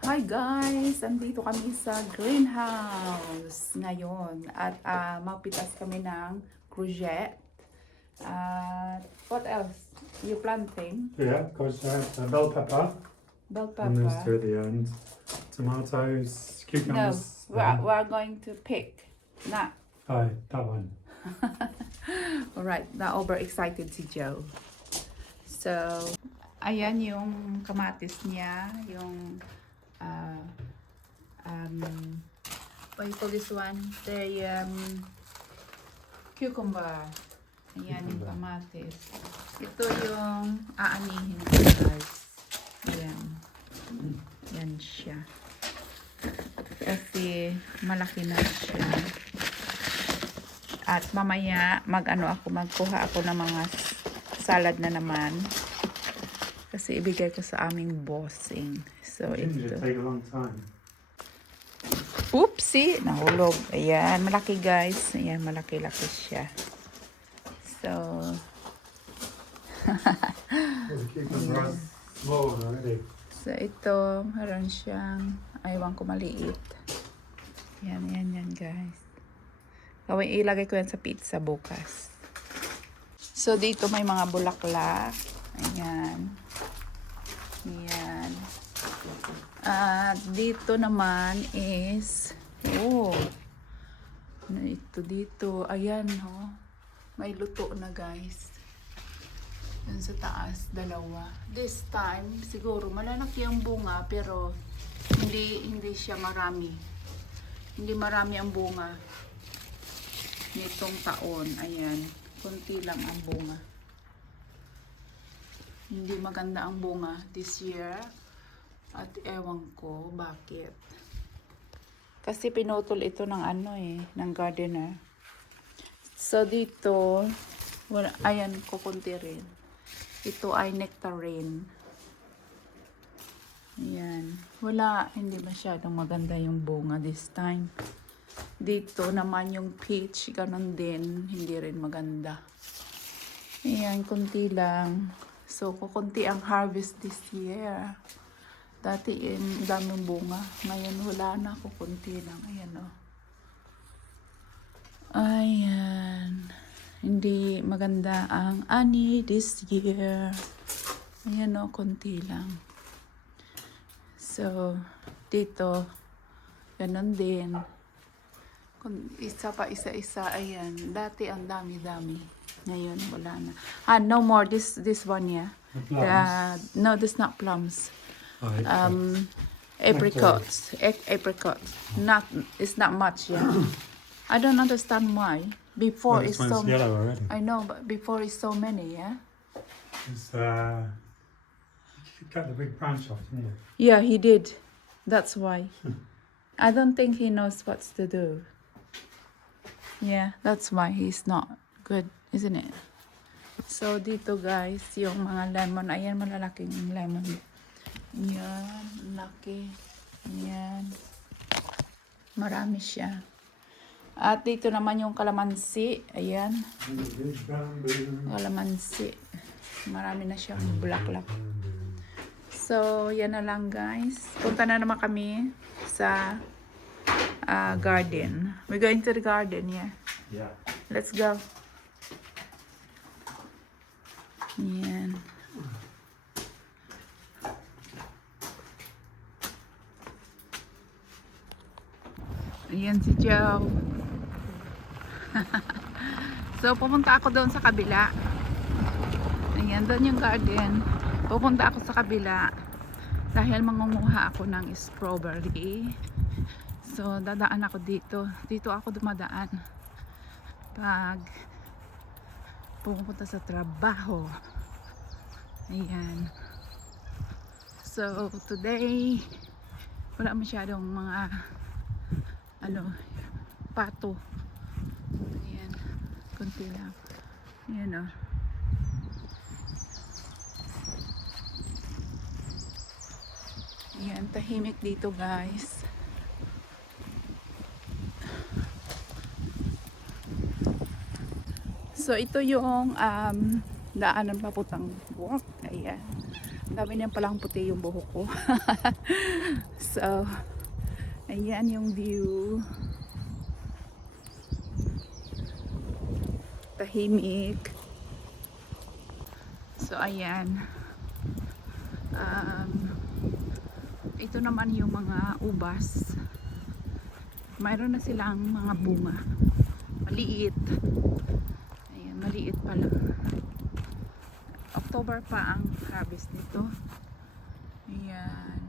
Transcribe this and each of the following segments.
Hi guys! Andito kami sa greenhouse ngayon at magpitas kami ng courgette. At what else? You planting? Yeah, courgette, bell pepper, Bell and those two pepper? at the end. Tomatoes, No, cucumbers. we're going to pick. Na. Oh, that one. Alright, na-overexcited si Joe. So, ayan yung kamatis niya, yung what you call this one? The cucumber. Ayan yung kamatis. Ito yung aanihin ko guys. Ayan. Yan siya. Kasi malaki na siya. At mamaya magkuha ako ng mga salad na naman. Kasi ibigay ko sa aming bossing. So Ginger ito. take a long time. Oopsie! Nahulog. Ayan. Malaki guys. Ayan. Malaki-laki siya. So. The cucumbers are small already. So ito. Meron siyang. Aywan ko maliit. Yan. Yan guys. Ilagay ko yan sa pizza bukas. So dito may mga bulaklak. Ayan. Ayan. At dito naman is ito dito. Ayan may luto na guys. Yan sa taas, dalawa. This time, siguro malalaki ang bunga pero hindi siya marami. Hindi marami ang bunga nitong taon. Ayan, konti lang ang bunga. Hindi maganda ang bunga this year. At ewan ko bakit. Kasi pinutol ito ng ng gardener. So dito, ayan, kukunti rin. Ito ay nectarine. Ayan. Hindi masyadong maganda yung bunga this time. Dito naman yung peach, ganun din. Hindi rin maganda. Ayan, kunti lang. So, kukunti ang harvest this year. Dati daming bunga. Ngayon wala na, kukunti lang. Ayan Ayan. Hindi maganda ang ani this year. Ayan konti lang. So, dito, ganun din. Isa pa, isa-isa, ayan. Dati ang dami-dami. Ngayon, wala na. No more. This one, yeah. No, this not plums. Apricots. Apricots. It's not much, yeah. I don't understand why. Before This it's so one's yellow already. I know, but before it's so many, yeah. It's you cut the big branch off, didn't you? Yeah, he did. That's why. I don't think he knows what to do. Yeah, that's why he's not good, isn't it? So, dito guys, yung mga lemon. Ayan, malalaking lemon. Yan, laki. Yan. Marami siya. At dito naman yung kalamansi. Ayan. Kalamansi. Marami na siyang bulaklak. So, yan na lang guys. Punta na naman kami sa garden. We're going to the garden, yeah. Yeah. Let's go. Yan. Ayan si Joe. So, pumunta ako doon sa kabila. Ayan, doon yung garden. Pupunta ako sa kabila dahil mangunguha ako ng strawberry. So, dadaan ako dito. Dito ako dumadaan pag pupunta sa trabaho. Ayan. So, today wala masyadong mga pato. Ayan. Kunti lang. Ayan Ayan, tahimik dito guys. So ito yung daanan papuntang work. Ayan. Ang dami niyan palang puti yung buhok ko. So, ayan yung view. Tahimik. So, ayan. Ito naman yung mga ubas. Mayroon na silang mga bunga. Maliit. Ayan, maliit pa lang. October pa ang harvest nito. Ayan.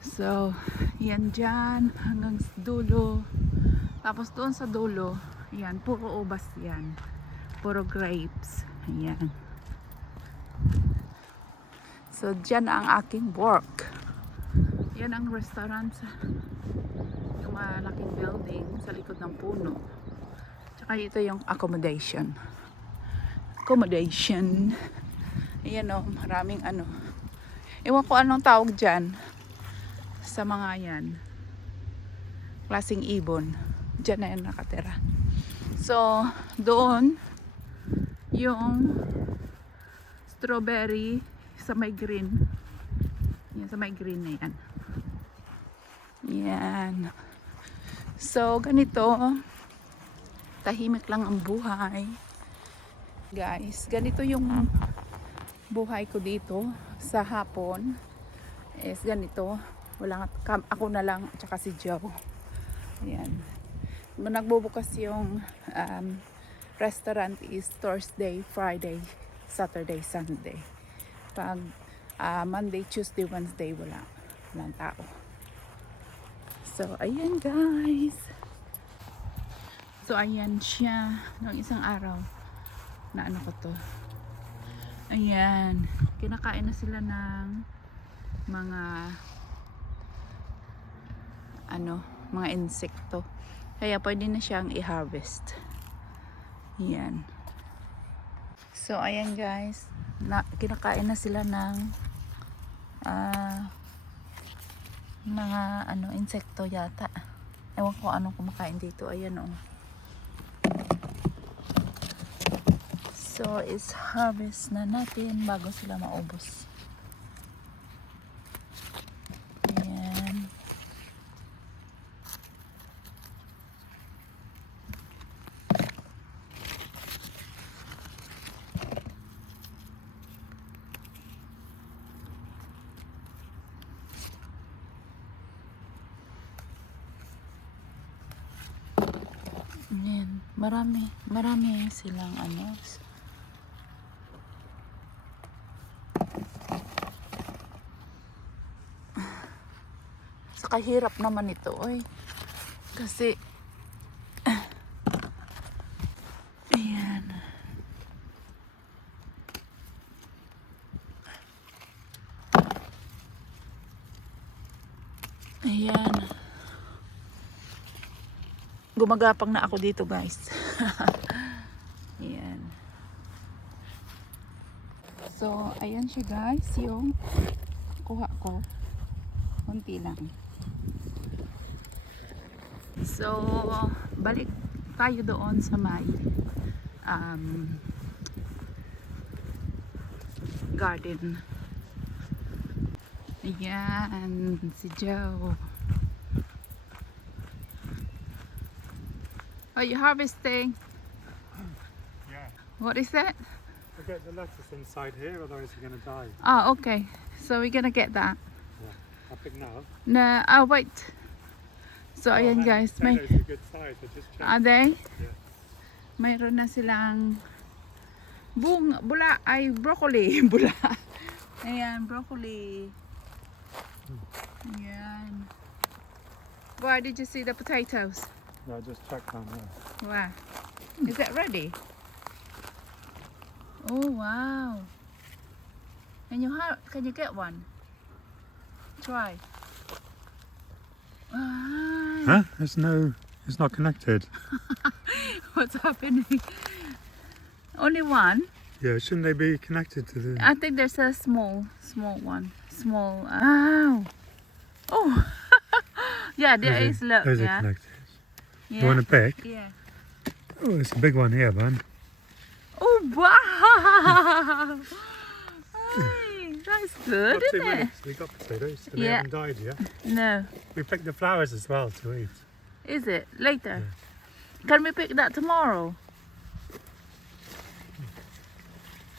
So, yan dyan hanggang sa dulo. Tapos doon sa dulo, ayan, puro ubas yan. Puro grapes. Ayan. So, dyan ang aking work. Yan ang restaurant sa yung malaking building sa likod ng puno. Tsaka ito yung accommodation. Ayan o, maraming ano. Ewan ko anong tawag dyan sa mga yan. Klaseng ibon. Dyan na yan nakatira. So, doon yung strawberry sa may green. Yan, sa may green na yan. Yan. So, ganito. Tahimik lang ang buhay. Guys, ganito yung buhay ko dito sa hapon. Is ganito. Wala ako na lang at saka si Joe. Ayan. Nagbubukas yung restaurant is Thursday, Friday, Saturday, Sunday. Pag Monday, Tuesday, Wednesday walang tao. So, ayan guys. So, ayan siya. Noong isang araw na ano ko to. Ayan. Kinakain na sila ng mga mga insekto. Kaya pwede na siyang i-harvest. Ayan. So, ayan guys. Kinakain na sila ng mga insekto yata. Ewan ko anong kumakain dito. Ayan o. So, is harvest na natin bago sila maubos. Ayan. Ayan. Marami silang kahirap naman ito kasi ayan gumagapang na ako dito guys. Ayan. So ayan siya guys yung kuha ko konti lang. So, balik tayo doon sa may garden. Ayan, si Joe. Are you harvesting? Yeah. What is that? We'll get the lettuce inside here, otherwise you're going to die. Oh, okay. So we're gonna get that. Yeah. I think now. No, I'll wait. So, ayan and guys. potatoes are good size. I just checked. Are they? Yeah. Mayroon na silang broccoli. Bula. Ayan, broccoli. Ayan. Why did you see the potatoes? No, I just checked down there. Wow. Is that ready? Oh, wow. Can you get one? Try. Huh? It's not connected. What's happening? Only one? Yeah, shouldn't they be connected to the... I think there's a small one. Small. Ow. Oh. Yeah, there is. Look. Those Yeah. are connected. Yeah. You want to pick? Yeah. Oh, it's a big one here, man. Oh wow! Ay, that's good, Got 2 isn't it? minutes. We got potatoes, and they Yeah. haven't died yet. No. We picked the flowers as well to eat. Is it? Later? Can we pick that tomorrow?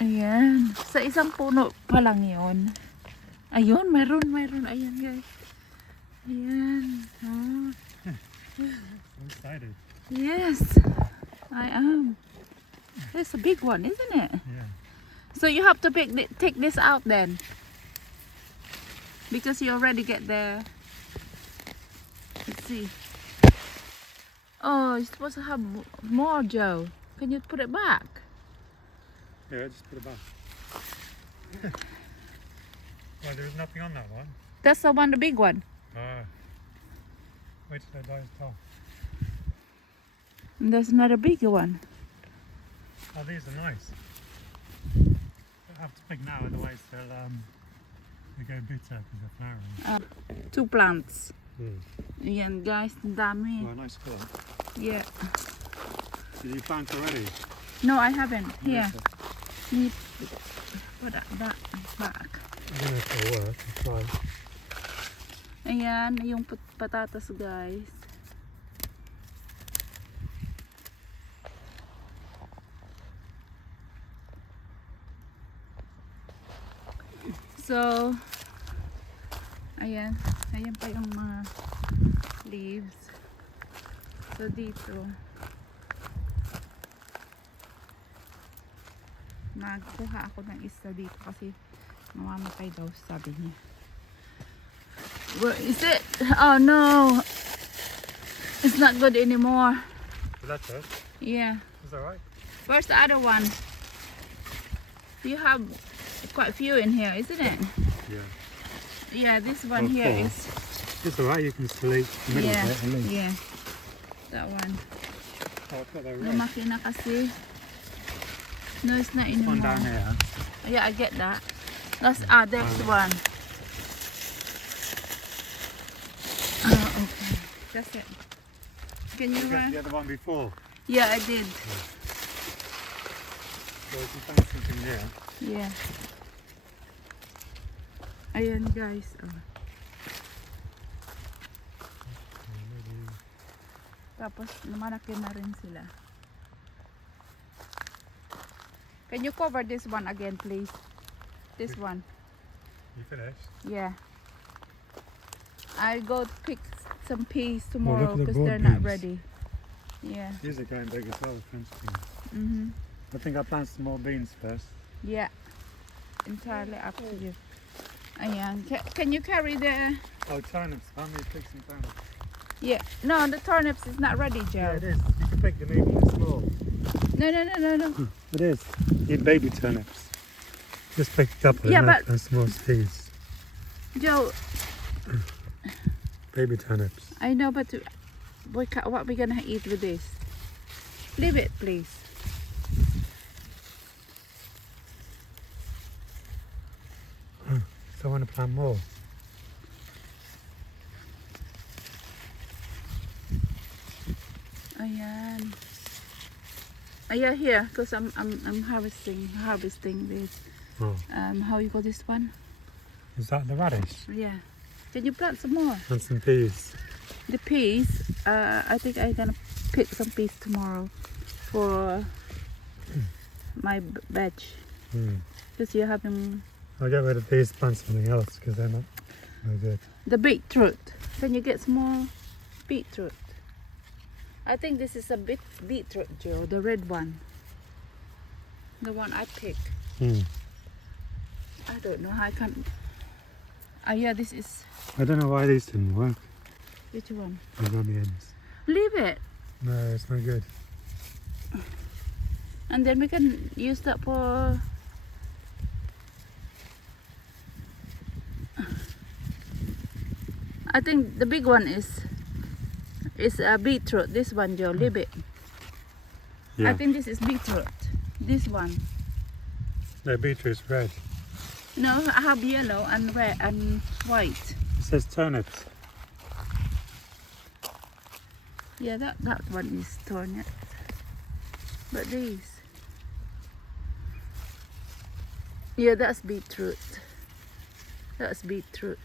Ayan. Sa isang puno pa lang yun. Ayun, meron. Ayan, guys. Ayan. Oh. I'm excited. Yes, I am. It's a big one, isn't it? Yeah. So you have to take this out then. Because you already get the... Let's see. Oh, you're supposed to have more, Joe. Can you put it back? Yeah, just put it back. Well, there was nothing on that one. That's the one, the big one. Ah. Wait till it dies off. And there's another bigger one. Oh, these are nice. I have to pick now, otherwise they go bitter because they're flowering. 2 plants. Mm. Ayan guys, ang dami. Well, nice colour. Yeah. Did you plant already? No, I haven't. Here. Yes, Need put that back. I don't know if it'll work. I'll try. Ayan, yung patatas guys. So, ayan pa yung mga leaves. So dito, magkuha ako ng isa dito kasi mamamatay daw sabi niya. Where is it? Oh no, it's not good anymore. The lettuce Yeah. is alright. Where's the other one? You have quite a few in here, isn't it? Yeah. Yeah, this one Well, here 4. is. It's alright, you can still eat the middle Yeah, of it at least. yeah. That one. Oh, I've got that right. Lumaki na kasi. No, it's not This one anymore. down here. Yeah, I get that. There's one. Okay. That's it. Can you You got run? the other one before. Yeah, I did. So if you find something there. Yeah. Ayan guys. Oh. Tapos lumalaki na rin sila. Can you cover this one again, please? This one. You finished? Yeah. I'll go pick some peas look tomorrow at the because broad they're not beans. ready. Yeah. These are going big as well, the French beans. Mhm. I think I'll plant some more beans first. Yeah. Entirely up to you. Ayan. Can you carry the... Oh, turnips. How many pick some turnips? Yeah. No, the turnips is not ready, Yeah, Joe. it is. You can pick them even in small. No. It is. Need baby turnips. Just pick a couple Yeah, and but- small seeds. Joe, Baby turnips. I know, but what we gonna eat with this? Leave it, please. So I want to plant more. Ayan. Ayan here, cause I'm harvesting this. Oh. How you call this one? Is that the radish? Yeah. Can you plant some more? And some peas. The peas. I think I'm gonna pick some peas tomorrow for my veg. Hmm. Cause you're having I'll get rid of these, plant something else because they're not no good. the beetroot. Can you get some more beetroot? I think this is a beetroot, Joe. The red one. The one I picked. Hmm. I don't know. I can't. Yeah, this is. I don't know why these didn't work. Which one? The onions. Leave it. No, it's not good. And then we can use that for. I think the big one is a beetroot. This one, Joe. Leave it. Yeah. I think this is beetroot. This one. No, beetroot's red. No, I have yellow and red and white. It says turnips. Yeah, that one is turnip. But these. Yeah, that's beetroot. That's beetroot.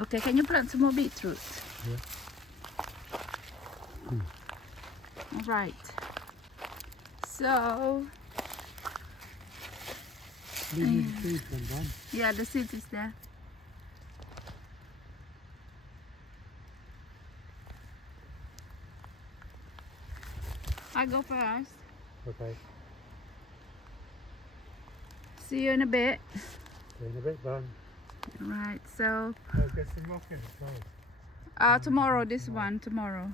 Okay, can you plant some more beetroot? Yeah. All right. So, Leave the seeds then, Don. yeah, the seeds is there. I go first. Okay. See you in a bit. See you in a bit, Don. Right, so I'll get some rockets as well. tomorrow this one, tomorrow.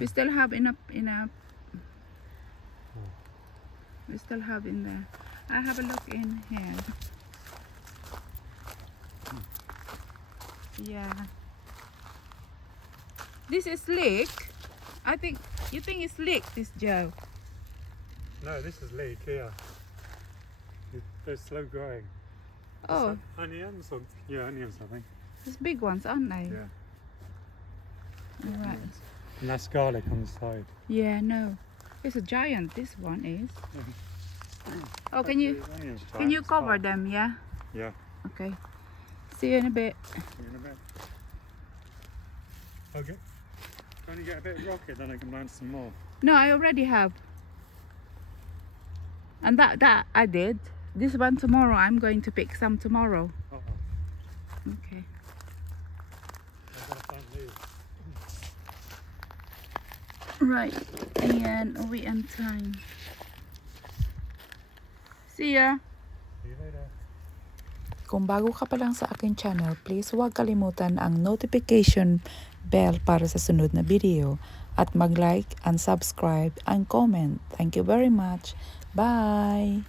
We still have enough. We still have in there. I have a look in here. Yeah. This is leek. I think you think it's leek, this Joe. No, this is leek here. They're slow growing. Oh, Onions or onions, I think. it's big ones, aren't they? Yeah. Right. And that's garlic on the side. Yeah, no. It's a giant, this one is. Oh, can you cover them, yeah? Yeah. Okay. See you in a bit. See you in a bit. Okay. Trying to get a bit of rocket, then I can plant some more. No, I already have. And that I did. This one tomorrow, I'm going to pick some tomorrow. Uh-oh. Okay. I've got to plant these. Right. Ayan, uwi ang time. See ya! See you later. Kung bago ka pa lang sa aking channel, please huwag kalimutan ang notification bell para sa sunod na video at mag-like and subscribe and comment. Thank you very much. Bye!